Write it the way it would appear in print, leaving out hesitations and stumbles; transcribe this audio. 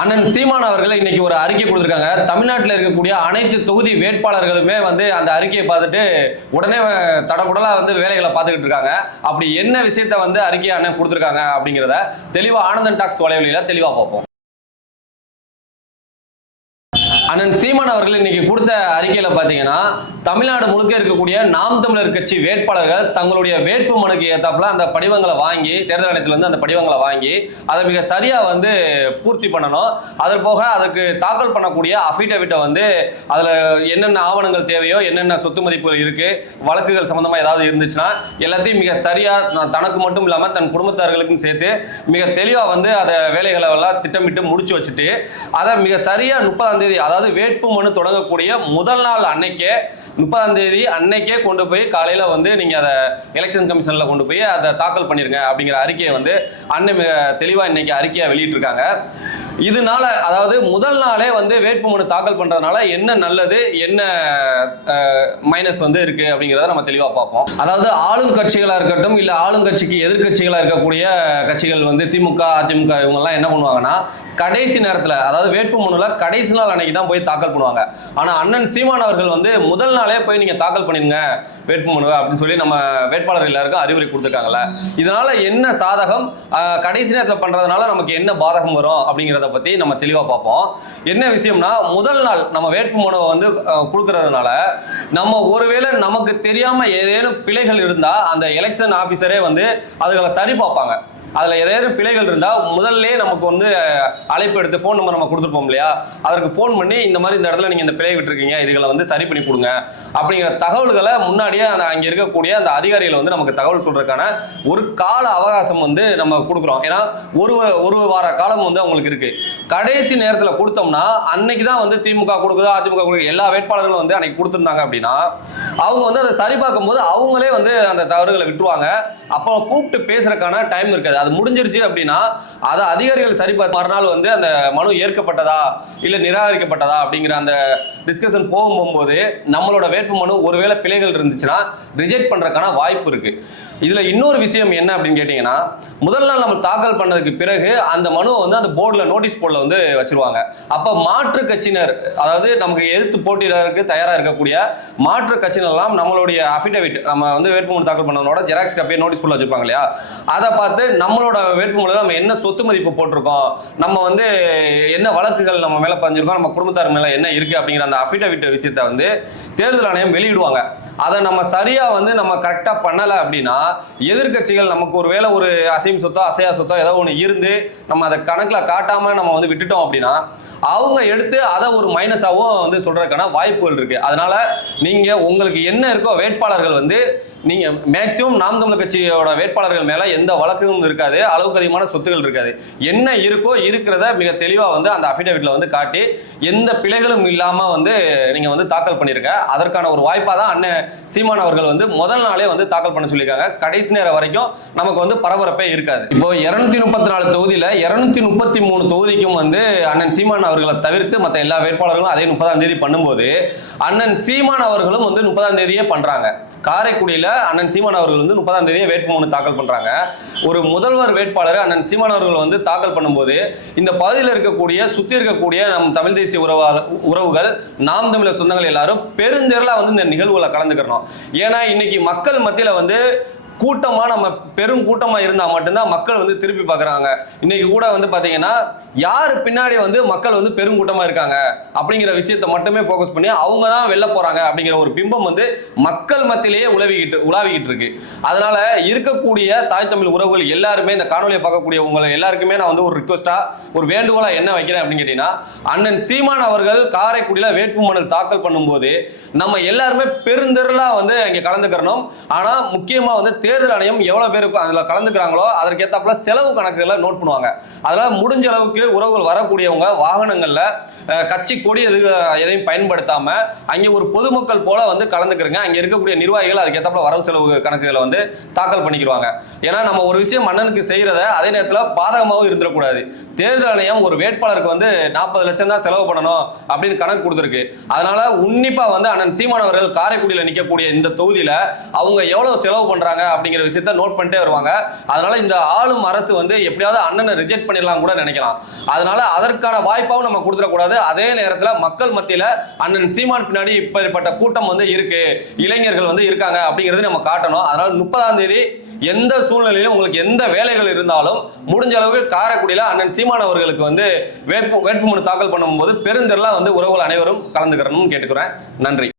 அண்ணன் சீமான் அவர்கள் இன்னைக்கு ஒரு அறிக்கை கொடுத்திருக்காங்க. தமிழ்நாட்டில் இருக்கக்கூடிய அனைத்து தொகுதி வேட்பாளர்களுமே அந்த அறிக்கையை பார்த்துட்டு உடனே தடகுடலா வேலைகளை பார்த்துக்கிட்டு இருக்காங்க. அப்படி என்ன விஷயத்த அறிக்கையை அண்ணன் கொடுத்திருக்காங்க அப்படிங்கிறத தெளிவா ஆனந்தன் டாக்ஸ் வலைவலியில தெளிவா பார்ப்போம். அண்ணன் சீமான் அவர்கள் இன்னைக்கு கொடுத்த அறிக்கையில பாத்தீங்கன்னா, தமிழ்நாடு முழுக்க இருக்கக்கூடிய நாம் தமிழர் கட்சி வேட்பாளர்கள் தங்களுடைய வேட்பு மனுக்கு ஏத்தாப்புல அந்த படிவங்களை வாங்கி, தேர்தல் ஆணையத்துல இருந்து அந்த படிவங்களை வாங்கி அதை மிக சரியா பூர்த்தி பண்ணணும். அது போக அதுக்கு தாக்கல் பண்ணக்கூடிய அஃபிடவிட்டை அதுல என்னென்ன ஆவணங்கள் தேவையோ, என்னென்ன சொத்து மதிப்புகள் இருக்கு, வழக்குகள் சம்பந்தமா ஏதாவது இருந்துச்சுன்னா எல்லாத்தையும் மிக சரியா தனக்கு மட்டும் இல்லாம தன் குடும்பத்தார்களுக்கும் சேர்த்து மிக தெளிவா அதை வேலைகளை எல்லாம் திட்டமிட்டு முடிச்சு வச்சுட்டு அதை மிக சரியா 30ஆம் தேதி, அதாவது வேட்பு மனு தொடங்கக்கூடிய முதல் நாள் அன்னைக்கே 30ஆம் தேதி அன்னைக்கே கொண்டு போய் காலையில நீங்க அதை எலெக்ஷன் கமிஷன்ல கொண்டு போய் அதை தாக்கல் பண்ணிருங்க அப்படிங்கிற அறிக்கையை அன்னை தெளிவா இன்னைக்கு அறிக்கையா வெளியிட்டு இருக்காங்க. இதனால அதாவது முதல் நாளே வேட்பு மனு தாக்கல் பண்றதுனால என்ன நல்லது, என்ன மைனஸ் இருக்கு அப்படிங்கிறத நம்ம தெளிவா பார்ப்போம். அதாவது ஆளும் கட்சிகளா இருக்கட்டும், இல்ல ஆளுங்கட்சிக்கு எதிர்கட்சிகளா இருக்கக்கூடிய கட்சிகள் திமுக, அதிமுக இவங்க எல்லாம் என்ன பண்ணுவாங்கன்னா, கடைசி நேரத்துல அதாவது வேட்பு மனுல கடைசி நாள் அன்னைக்கு தான் போய் தாக்கல் பண்ணுவாங்க. ஆனா அண்ணன் சீமான் அவர்கள் முதல் நாளே போய் நீங்க தாக்கல் பண்ணிருங்க வேட்பு மனு அப்படின்னு சொல்லி நம்ம வேட்பாளர் எல்லாருக்கும் அறிவுரை கொடுத்துருக்காங்கல்ல. இதனால என்ன சாதகம், கடைசி நேரத்தில் பண்றதுனால நமக்கு என்ன பாதகம் வரும் அப்படிங்கிறத பத்தி நம்ம தெளிவா பார்ப்போம். என்ன விஷயம்னா, முதல் நாள் நம்ம வேட்பு மனுவை கொடுக்கறதுனால நம்ம ஒருவேளை நமக்கு தெரியாம ஏதேனும் பிழைகள் இருந்தா அந்த எலெக்ஷன் ஆபீசரே அதுகளை சரி பார்ப்பாங்க. அதில் ஏதேனும் பிழைகள் இருந்தால் முதல்ல நமக்கு அழைப்பு எடுத்து ஃபோன் நம்பர் நம்ம கொடுத்துருப்போம் இல்லையா, அதற்கு ஃபோன் பண்ணி இந்த மாதிரி இந்த இடத்துல நீங்கள் இந்த பிழை விட்டுருக்கீங்க, இதுகளை சரி பண்ணி கொடுங்க அப்படிங்கிற தகவல்களை முன்னாடியே அங்கே இருக்கக்கூடிய அந்த அதிகாரிகள் நமக்கு தகவல் சொல்றதுக்கான ஒரு கால அவகாசம் நம்ம கொடுக்குறோம். ஏன்னா ஒரு வார காலம் அவங்களுக்கு இருக்கு. கடைசி நேரத்தில் கொடுத்தோம்னா அன்னைக்கு தான் திமுக கொடுக்குது, அதிமுக கொடுக்குது, எல்லா வேட்பாளர்களும் அன்னைக்கு கொடுத்துருந்தாங்க அப்படின்னா அவங்க அதை சரி பார்க்கும் போது அவங்களே அந்த தவறுகளை விட்டுருவாங்க. அப்போ கூப்பிட்டு பேசுறதுக்கான டைம் இருக்காது. அது முடிஞ்சிருச்சு அப்படின்னா அதை அதிகாரிகள் சரி பார்த்து மறுநாள் அந்த மனு ஏற்கப்பட்டதா இல்ல நிராகரிக்கப்பட்டதா அப்படிங்கிற அந்த டிஸ்கஷன் போகும்போது நம்மளோட வேட்பு மனு ஒருவேளை பிழைகள் இருந்துச்சுன்னா ரிஜெக்ட் பண்றதுக்கான வாய்ப்பு இருக்கு. இதுல இன்னொரு விஷயம் என்ன அப்படின்னு கேட்டீங்கன்னா, முதல் நாள் நம்ம தாக்கல் பண்ணதுக்கு பிறகு அந்த மனுவை அந்த போர்டில் நோட்டீஸ் போர்டில் வச்சிருவாங்க. அப்ப மாற்று கட்சியினர், அதாவது நமக்கு எதிர்த்து போட்டியிடறதுக்கு தயாரா இருக்கக்கூடிய மாற்று கட்சியினர் எல்லாம் நம்மளுடைய அஃபிடவிட், நம்ம வேட்புமனு தாக்கல் பண்ணதோட ஜெராக்ஸ் காப்பியை நோட்டீஸ் போர்டில் வச்சிருப்பாங்க இல்லையா, அதை பார்த்து நம்மளோட வேட்புமனுல நம்ம என்ன சொத்து மதிப்பு போட்டிருக்கோம், நம்ம என்ன வழக்குகள் நம்ம மேல பதிஞ்சிருக்கோம், நம்ம குடும்பத்தார் மேல என்ன இருக்கு அப்படிங்கிற அந்த அஃபிடவிட் விஷயத்தை தேர்தல் ஆணையம் வெளியிடுவாங்க. அதை நம்ம சரியா நம்ம கரெக்டா பண்ணல அப்படின்னா எதிர்கட்சிகள் நமக்கு ஒருவேளை ஒரு அசையும் சொத்தோ அசையா சொத்தோ ஏதோ ஒன்று இருந்து நம்ம அதை கணக்குல காட்டாம நம்ம விட்டுட்டோம் அப்படின்னா அவங்க எடுத்து அதை ஒரு மைனஸாவும் சொல்றதுக்கான வாய்ப்புகள் இருக்கு. அதனால நீங்க உங்களுக்கு என்ன இருக்கோ வேட்பாளர்கள் நீங்க மேக்சிமம் நாம் தமிழர் கட்சியோட வேட்பாளர்கள் மேல எந்த வழக்கும் இருக்காது, அளவுக்கு அதிகமான சொத்துகள் இருக்காது. என்ன இருக்கோ இருக்கிறத மிக தெளிவா அந்த அஃபிடவிட்ல காட்டி எந்த பிழைகளும் இல்லாம நீங்க தாக்கல் பண்ணிருக்க. அதற்கான ஒரு வாய்ப்பா தான் அண்ணன் சீமான் அவர்கள் முதல் நாளே தாக்கல் பண்ண சொல்லியிருக்காங்க. கடைசி நேரம் வரைக்கும் நமக்கு பரபரப்பே இருக்காது. இப்போ 234 தொகுதியில 233 தொகுதிக்கும் அண்ணன் சீமான் அவர்களை தவிர்த்து மற்ற எல்லா வேட்பாளர்களும் அதே 30ஆம் தேதி பண்ணும்போது அண்ணன் சீமான் அவர்களும் 30ஆம் தேதியே பண்றாங்க. காரைக்குடியில அண்ணன் சீமான் அவர்கள் 30ஆம் தேதியே வேட்புமனு தாக்கல் பண்றாங்க. ஒரு முதல்வர் வேட்பாளர் அண்ணன் சீமான் அவர்கள் தாக்கல் பண்ணும்போது இந்த பகுதியில் இருக்கக்கூடிய சுத்தி இருக்கக்கூடிய நம் தமிழ் தேசிய உறவுகள், நாம் தமிழர் சொந்தங்கள் எல்லாரும் பெருந்திரளா இந்த நிகழ்வுகளை கலந்துக்கிறோம். ஏன்னா இன்னைக்கு மக்கள் மத்தியில கூட்டமா நம்ம பெரும் கூட்டமா இருந்தா மட்டும்தான் மக்கள் திருப்பி பார்க்கறாங்க. இன்னைக்கு கூட பாத்தீங்கன்னா யாரு பின்னாடி மக்கள் பெருங்கூட்டமா இருக்காங்க அப்படிங்கிற விஷயத்தை மட்டுமே போக்கஸ் பண்ணி அவங்க தான் வெளில போறாங்க அப்படிங்கிற ஒரு பிம்பம் மக்கள் மத்தியிலேயே உலாவிக்கிட்டு இருக்கு. அதனால இருக்கக்கூடிய தாய் தமிழ் உறவுகள் எல்லாருமே இந்த காணொலியை பார்க்கக்கூடிய உங்களை எல்லாருக்குமே நான் ஒரு ரிக்வெஸ்டா ஒரு வேண்டுகோளா என்ன வைக்கிறேன் அப்படின்னு கேட்டீங்கன்னா, அண்ணன் சீமான் அவர்கள் காரைக்குடியில வேட்புமனு தாக்கல் பண்ணும்போது நம்ம எல்லாருமே பெருந்திரளா அங்க கலந்துக்கிறோம். ஆனா முக்கியமா தேர்தல் ஆணையம் எவ்வளவு பேருக்கு அதுல கலந்துக்கிறாங்களோ அதற்கேற்றாப்புல செலவு கணக்குகளை நோட் பண்ணுவாங்க. அதனால முடிஞ்ச அளவுக்கு உறவுகள் வரக்கூடியவங்க வாகனங்கள்ல கட்சி கொடி எதையும் பயன்படுத்தாம அங்கே ஒரு பொதுமக்கள் போல கலந்துக்கிறங்க. அங்க இருக்கக்கூடிய நிர்வாகிகள் அதுக்கேற்றாப்புல வரவு செலவு கணக்குகளை தாக்கல் பண்ணிக்கிறாங்க. ஏன்னா நம்ம ஒரு விஷயம் மன்னனுக்கு செய்யறத அதே நேரத்தில் பாதகமாகவும் இருந்துடக்கூடாது. தேர்தல் ஆணையம் ஒரு வேட்பாளருக்கு 40 லட்சம் தான் செலவு பண்ணணும் அப்படின்னு கணக்கு கொடுத்துருக்கு. அதனால உன்னிப்பா அண்ணன் சீமான் அவர்கள் காரைக்குடியில் நிற்கக்கூடிய இந்த தொகுதியில அவங்க எவ்வளவு செலவு பண்றாங்க அப்படிங்கிற விஷயத்த நோட் பண்ணிட்டே வருவாங்க. அதனால இந்த ஆளும் அரசு வந்து எப்படியாவது அண்ணனை ரிஜெக்ட் பண்ணிடலாம் கூட நினைக்கலாம். அதனால அதற்கான வாய்ப்பாகவும் நம்ம கொடுத்துடக்கூடாது. அதே நேரத்தில் மக்கள் மத்தியில் அண்ணன் சீமான் பின்னாடி இப்படிப்பட்ட கூட்டம் வந்து இருக்கு, இளைஞர்கள் வந்து இருக்காங்க அப்படிங்கிறது நம்ம காட்டணும். அதனால 30ஆம் தேதி எந்த சூழ்நிலையிலும் உங்களுக்கு எந்த வேலைகள் இருந்தாலும் முடிஞ்ச அளவுக்கு காரைக்குடியில் அண்ணன் சீமான் அவர்களுக்கு வந்து வேட்புமனு தாக்கல் பண்ணும்போது பெருந்திரளா வந்து உறவுகள் அனைவரும் கலந்துக்கிறணும்னு கேட்டுக்கிறேன். நன்றி.